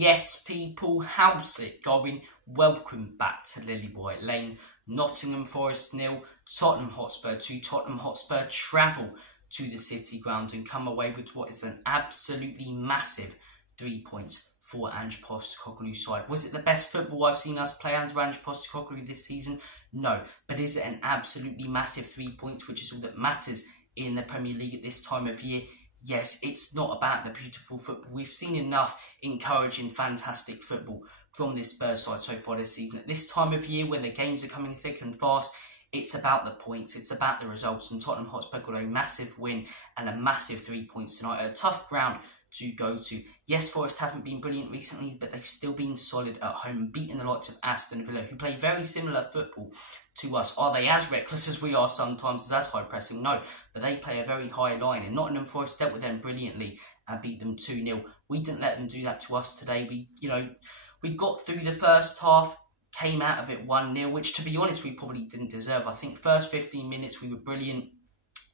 Yes, people, how's it going? Welcome back to Lily White Lane. Nottingham Forest 0, Tottenham Hotspur 2. Tottenham Hotspur travel to the City ground and come away with what is an absolutely massive 3 points for Ange Postecoglou's side. Was it the best football I've seen us play under Ange Postecoglou this season? No, but is it an absolutely massive 3 points, which is all that matters in the Premier League at this time of year? Yes, it's not about the beautiful football. We've seen enough encouraging, fantastic football from this Spurs side so far this season. At this time of year, when the games are coming thick and fast, it's about the points, it's about the results. And Tottenham Hotspur got a massive win and a massive 3 points tonight at a tough ground to go to. Yes, Forest haven't been brilliant recently, but they've still been solid at home, beating the likes of Aston Villa, who play very similar football to us. Are they as reckless as we are sometimes, as high pressing? No, but they play a very high line, and Nottingham Forest dealt with them brilliantly and beat them 2-0. We didn't let them do that to us today. We got through the first half, came out of it 1-0, which, to be honest, we probably didn't deserve. I think first 15 minutes we were brilliant.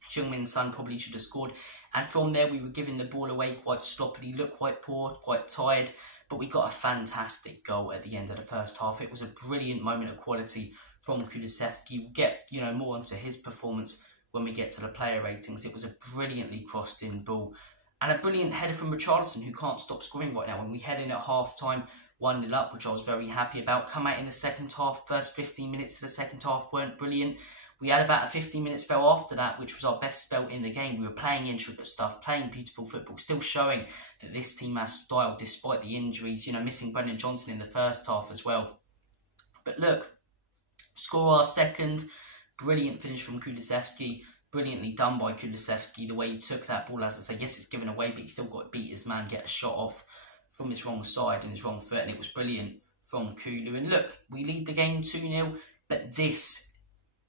Heung-min Son probably should have scored, and from there we were giving the ball away quite sloppily, looked quite poor, quite tired, but we got a fantastic goal at the end of the first half. It was a brilliant moment of quality from Kulusevski. We'll get more onto his performance when we get to the player ratings. It was a brilliantly crossed in ball and a brilliant header from Richarlison, who can't stop scoring right now. When we head in at half time 1-0 up, which I was very happy about. Come out in the second half, first 15 minutes of the second half weren't brilliant. We had about a 15-minute spell after that, which was our best spell in the game. We were playing intricate stuff, playing beautiful football, still showing that this team has style despite the injuries, missing Brennan Johnson in the first half as well. But look, score our second, brilliant finish from Kulusevski, brilliantly done by Kulusevski, the way he took that ball. As I say, yes, it's given away, but he still got to beat his man, get a shot off from his wrong side and his wrong foot, and it was brilliant from Kulu. And look, we lead the game 2-0, but this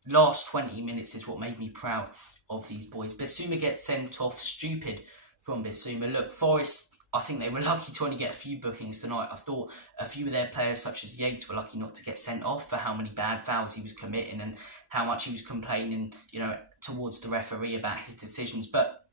last 20 minutes is what made me proud of these boys. Bissouma gets sent off, stupid from Bissouma. Look, Forest, I think they were lucky to only get a few bookings tonight. I thought a few of their players, such as Yates, were lucky not to get sent off for how many bad fouls he was committing and how much he was complaining, towards the referee about his decisions. But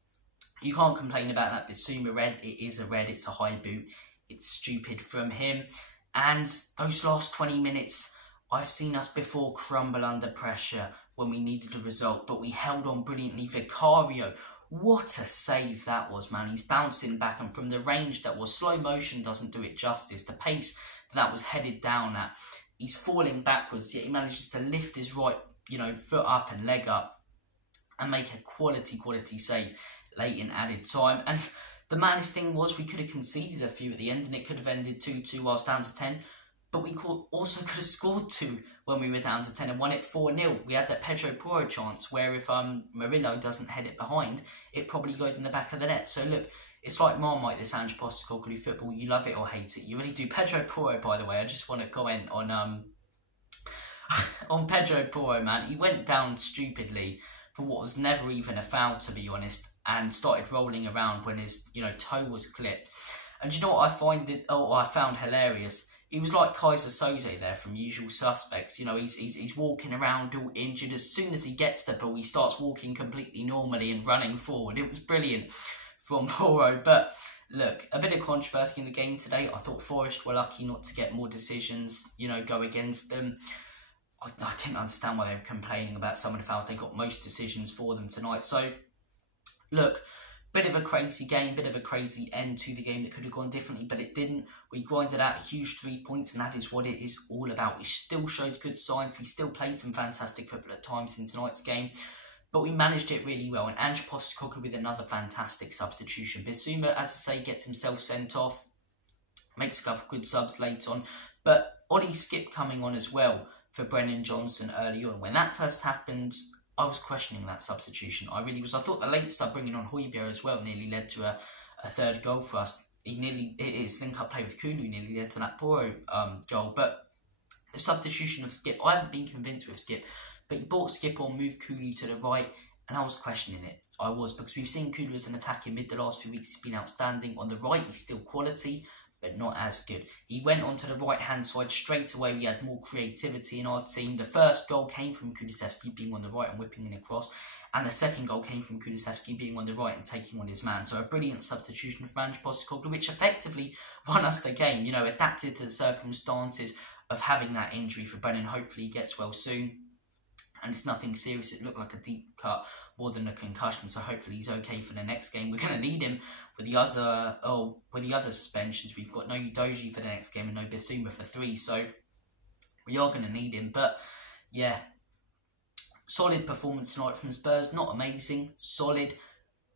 you can't complain about that. Bissouma red, it is a red, it's a high boot. It's stupid from him. And those last 20 minutes, I've seen us before crumble under pressure when we needed a result, but we held on brilliantly. Vicario, what a save that was, man. He's bouncing back, and from the range that was, slow motion doesn't do it justice. The pace that was headed down at, he's falling backwards, yet he manages to lift his right, foot up and leg up and make a quality save late in added time. And the maddest thing was, we could have conceded a few at the end and it could have ended 2-2 whilst down to 10. But we also could have scored 2 when we were down to 10 and won it 4-0. We had that Pedro Porro chance where if Murillo doesn't head it behind, it probably goes in the back of the net. So look, it's like Marmite, this Ange Postecoglou football. You love it or hate it. You really do. Pedro Porro, by the way, I just want to comment on on Pedro Porro, man. He went down stupidly for what was never even a foul, to be honest, and started rolling around when his toe was clipped. And you know what I found hilarious? He was like Kaiser Soze there from Usual Suspects. He's walking around all injured. As soon as he gets the ball, he starts walking completely normally and running forward. It was brilliant from Porro. But look, a bit of controversy in the game today. I thought Forest were lucky not to get more decisions, go against them. I didn't understand why they were complaining about some of the fouls. They got most decisions for them tonight. So, look, bit of a crazy game, bit of a crazy end to the game that could have gone differently, but it didn't. We grinded out a huge 3 points, and that is what it is all about. We still showed good signs. We still played some fantastic football at times in tonight's game, but we managed it really well. And Ange Postecoglou with another fantastic substitution. Bissouma, as I say, gets himself sent off, makes a couple good subs late on, but Ollie Skip coming on as well for Brennan Johnson early on. When that first happened, I was questioning that substitution. I really was. I thought the late sub bringing on Højbjerg as well nearly led to a third goal for us. His link-up play with Kulu nearly led to that Porro goal. But the substitution of Skip, I haven't been convinced with Skip, but he brought Skip on, moved Kulu to the right, and I was questioning it. I was, because we've seen Kulu as an attacking mid the last few weeks. He's been outstanding. On the right, he's still quality, but not as good. He went onto the right-hand side straight away. We had more creativity in our team. The first goal came from Kulusevski being on the right and whipping in across, and the second goal came from Kulusevski being on the right and taking on his man. So a brilliant substitution from Ange Postecoglou, which effectively won us the game. You know, adapted to the circumstances of having that injury for Brennan. Hopefully he gets well soon. And it's nothing serious. It looked like a deep cut more than a concussion. So hopefully he's okay for the next game. We're going to need him with the other suspensions. We've got no Udoji for the next game and no Bissouma for 3. So we are going to need him. But yeah, solid performance tonight from Spurs. Not amazing, solid.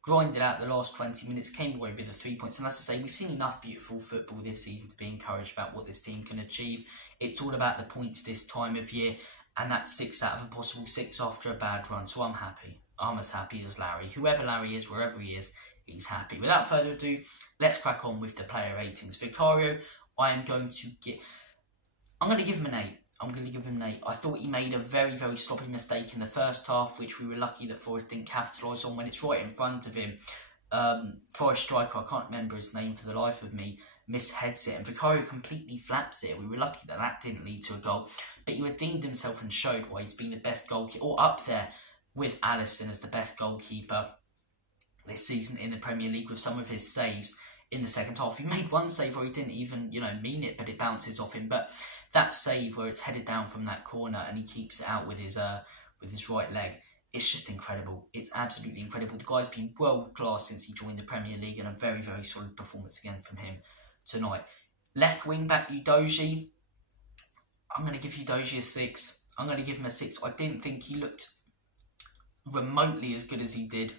Grinded out the last 20 minutes, came away with the 3 points. And as I say, we've seen enough beautiful football this season to be encouraged about what this team can achieve. It's all about the points this time of year. And that's 6 out of a possible 6 after a bad run. So I'm happy. I'm as happy as Larry. Whoever Larry is, wherever he is, he's happy. Without further ado, let's crack on with the player ratings. Vicario, I'm going to give him an 8. I'm going to give him an 8. I thought he made a very, very sloppy mistake in the first half, which we were lucky that Forest didn't capitalise on. When it's right in front of him, Forest striker, I can't remember his name for the life of me, misheads it, and Vicario completely flaps it. We were lucky that that didn't lead to a goal, but he redeemed himself and showed why he's been the best goalkeeper, or up there with Alisson as the best goalkeeper this season in the Premier League, with some of his saves in the second half. He made one save where he didn't even, mean it, but it bounces off him. But that save where it's headed down from that corner and he keeps it out with his right leg, it's just incredible. It's absolutely incredible. The guy's been world class since he joined the Premier League, and a very, very solid performance again from him tonight. Left wing back Udoji, I'm going to give Udoji a 6. I'm going to give him a 6. I didn't think he looked remotely as good as he did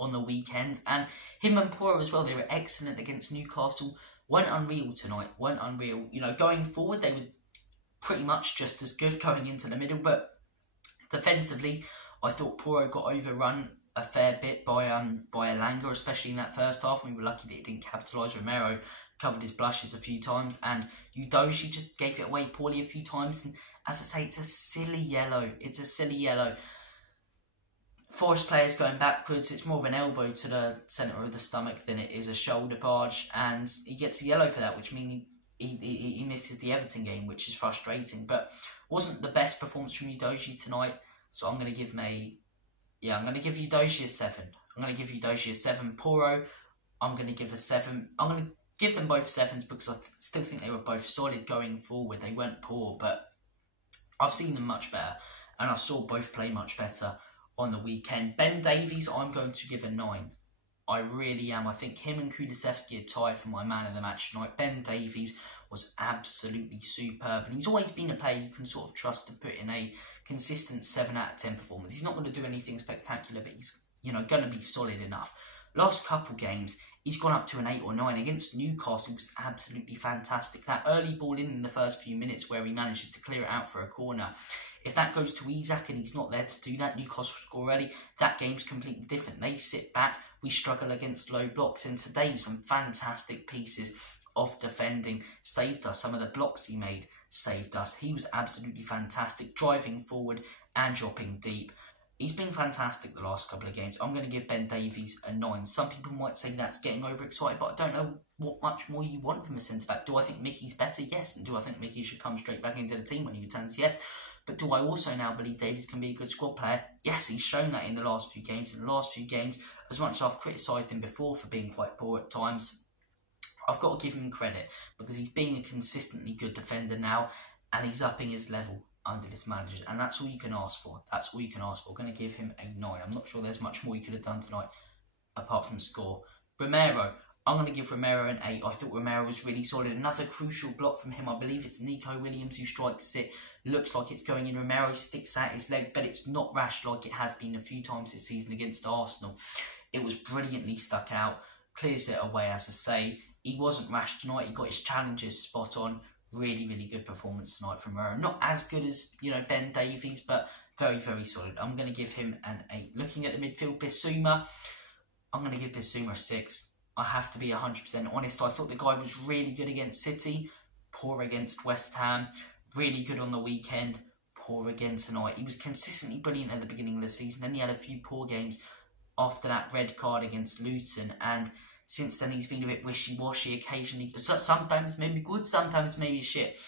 on the weekend. And him and Pora as well, they were excellent against Newcastle. Weren't unreal tonight, weren't unreal. Going forward, they were pretty much just as good going into the middle. But defensively, I thought Poro got overrun a fair bit by Elanga, especially in that first half. We were lucky that he didn't capitalise. Romero covered his blushes a few times, and Udoji just gave it away poorly a few times. And as I say, it's a silly yellow. It's a silly yellow. Forest players going backwards. It's more of an elbow to the centre of the stomach than it is a shoulder barge, and he gets a yellow for that, which means he misses the Everton game, which is frustrating. But wasn't the best performance from Udoji tonight, so I'm going to give him I'm going to give Udoji a 7. I'm going to give Udoji a 7. Poro, I'm going to give a 7. I'm going to give them both 7s because I still think they were both solid going forward. They weren't poor, but I've seen them much better, and I saw both play much better on the weekend. Ben Davies, I'm going to give a 9. I really am. I think him and Kulusevski are tied for my man of the match tonight. Ben Davies was absolutely superb, and he's always been a player you can sort of trust to put in a consistent 7 out of 10 performance. He's not going to do anything spectacular, but he's going to be solid enough. Last couple games, he's gone up to an 8 or 9. Against Newcastle, he was absolutely fantastic. That early ball in the first few minutes where he manages to clear it out for a corner, if that goes to Isak and he's not there to do that, Newcastle score early, that game's completely different. They sit back, we struggle against low blocks, and today some fantastic pieces of defending saved us. Some of the blocks he made saved us. He was absolutely fantastic, driving forward and dropping deep. He's been fantastic the last couple of games. I'm going to give Ben Davies a 9. Some people might say that's getting overexcited, but I don't know what much more you want from a centre-back. Do I think Mickey's better? Yes. And do I think Mickey should come straight back into the team when he returns? Yes. But do I also now believe Davies can be a good squad player? Yes, he's shown that in the last few games. In the last few games, as much as I've criticised him before for being quite poor at times, I've got to give him credit because he's being a consistently good defender now, and he's upping his level under this manager, and that's all you can ask for. That's all you can ask for. I'm going to give him a 9. I'm not sure there's much more you could have done tonight apart from score. Romero, I'm going to give Romero an 8. I thought Romero was really solid. Another crucial block from him. I believe it's Nico Williams who strikes it. Looks like it's going in. Romero sticks out his leg, but it's not rash like it has been a few times this season against Arsenal. It was brilliantly stuck out. Clears it away, as I say. He wasn't rash tonight. He got his challenges spot on. Really, really good performance tonight from Romero. Not as good as, Ben Davies, but very, very solid. I'm going to give him an 8. Looking at the midfield, Bissouma, I'm going to give Bissouma a 6. I have to be 100% honest. I thought the guy was really good against City, poor against West Ham, really good on the weekend, poor again tonight. He was consistently brilliant at the beginning of the season. Then he had a few poor games after that red card against Luton, and Since then, he's been a bit wishy-washy occasionally. Sometimes maybe good, sometimes maybe shit.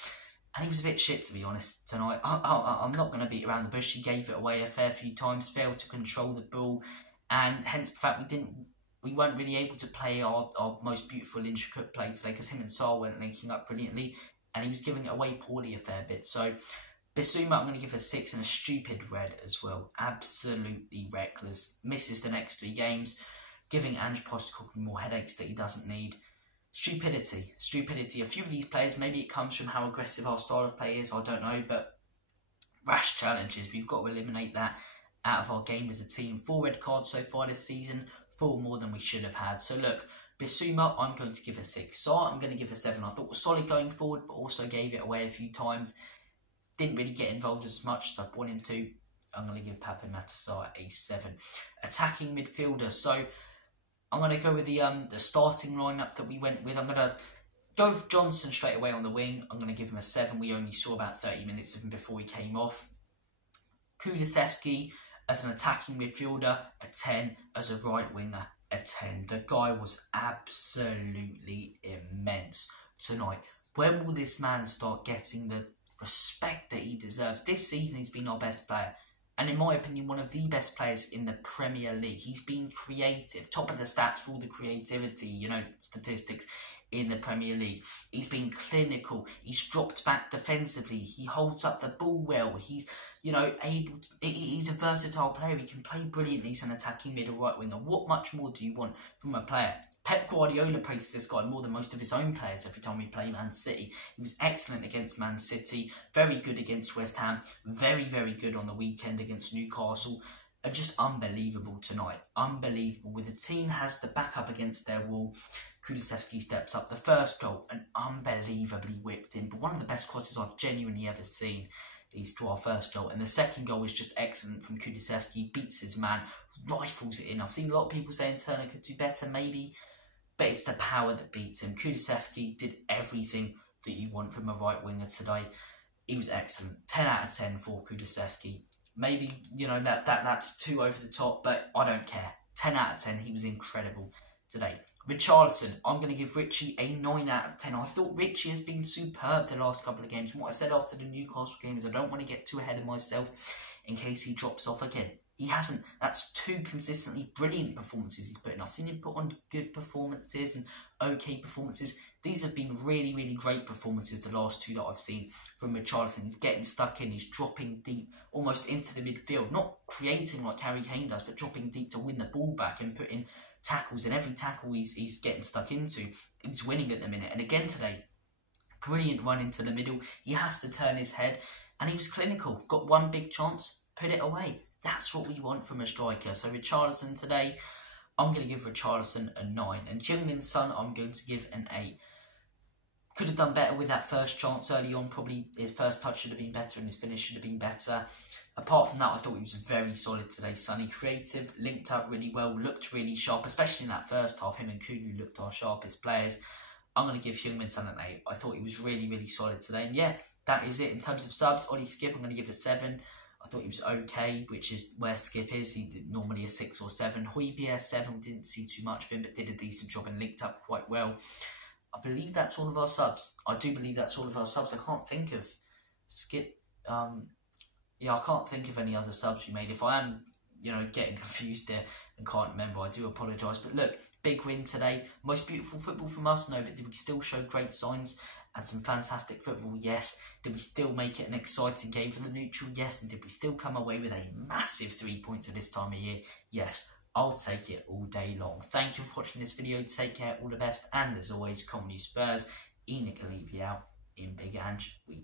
And he was a bit shit, to be honest, tonight. I'm not going to beat around the bush. He gave it away a fair few times, failed to control the ball, and hence the fact we weren't really able to play our most beautiful, intricate play today, because him and Saul weren't linking up brilliantly, and he was giving it away poorly a fair bit. So Bissouma, I'm going to give a 6 and a stupid red as well. Absolutely reckless. Misses the next 3 games, giving Ange Postecoglou more headaches that he doesn't need. Stupidity. A few of these players, maybe it comes from how aggressive our style of play is, I don't know, but rash challenges, we've got to eliminate that out of our game as a team. 4 red cards so far this season, 4 more than we should have had. So look, Bissouma, I'm going to give a 6. Sarr, I'm going to give a 7. I thought was solid going forward, but also gave it away a few times. Didn't really get involved as much as I want him to. I'm going to give Pape Matar a 7. Attacking midfielder, so I'm going to go with the starting lineup that we went with. I'm going to go with Johnson straight away on the wing. I'm going to give him a 7. We only saw about 30 minutes of him before he came off. Kulusevski as an attacking midfielder, a 10. As a right winger, a 10. The guy was absolutely immense tonight. When will this man start getting the respect that he deserves? This season he's been our best player. And in my opinion, one of the best players in the Premier League. He's been creative. Top of the stats for all the creativity, statistics in the Premier League. He's been clinical. He's dropped back defensively. He holds up the ball well. He's, he's a versatile player. He can play brilliantly as an attacking mid or right winger. What much more do you want from a player? Pep Guardiola praises this guy more than most of his own players every time we play Man City. He was excellent against Man City, very good against West Ham, very, very good on the weekend against Newcastle, and just unbelievable tonight. Unbelievable. With the team has the back up against their wall, Kulusevski steps up. The first goal, an unbelievably whipped in, but one of the best crosses I've genuinely ever seen. Leads to our first goal, and the second goal is just excellent from Kulusevski. Beats his man, rifles it in. I've seen a lot of people saying Turner could do better, maybe, but it's the power that beats him. Kulusevski did everything that you want from a right winger today. He was excellent. 10 out of 10 for Kulusevski. Maybe, that's too over the top, but I don't care. 10 out of 10, he was incredible today. Richarlison, I'm going to give Richie a 9 out of 10. I thought Richie has been superb the last couple of games. And what I said after the Newcastle game is I don't want to get too ahead of myself in case he drops off again. He hasn't. That's 2 consistently brilliant performances he's put in. I've seen him put on good performances and okay performances. These have been really, really great performances, the last 2 that I've seen from Richarlison. He's getting stuck in. He's dropping deep, almost into the midfield. Not creating like Harry Kane does, but dropping deep to win the ball back and putting tackles. And every tackle he's getting stuck into, he's winning at the minute. And again today, brilliant run into the middle. He has to turn his head. And he was clinical. Got one big chance, put it away. That's what we want from a striker. So Richarlison today, I'm going to give Richarlison a 9. And Heung-min Son, I'm going to give an 8. Could have done better with that first chance early on. Probably his first touch should have been better and his finish should have been better. Apart from that, I thought he was very solid today. Sonny, creative, linked up really well, looked really sharp, especially in that first half. Him and Kulu looked our sharpest players. I'm going to give Heung-min Son an 8. I thought he was really, really solid today. And yeah, that is it. In terms of subs, Ollie Skip, I'm going to give a 7. I thought he was okay, which is where Skip is. He did normally a 6 or 7. Højbjerg 7, didn't see too much of him, but did a decent job and linked up quite well. I believe that's all of our subs. I do believe that's all of our subs. I can't think of Skip. I can't think of any other subs we made. If I am, getting confused there and can't remember, I do apologise. But look, big win today. Most beautiful football from us? No, but did we still show great signs and some fantastic football? Yes. Did we still make it an exciting game for the neutral? Yes. And did we still come away with a massive 3 points at this time of year? Yes. I'll take it all day long. Thank you for watching this video. Take care, all the best. And as always, come on you Spurs. Enoch will leave you out in Big Ange.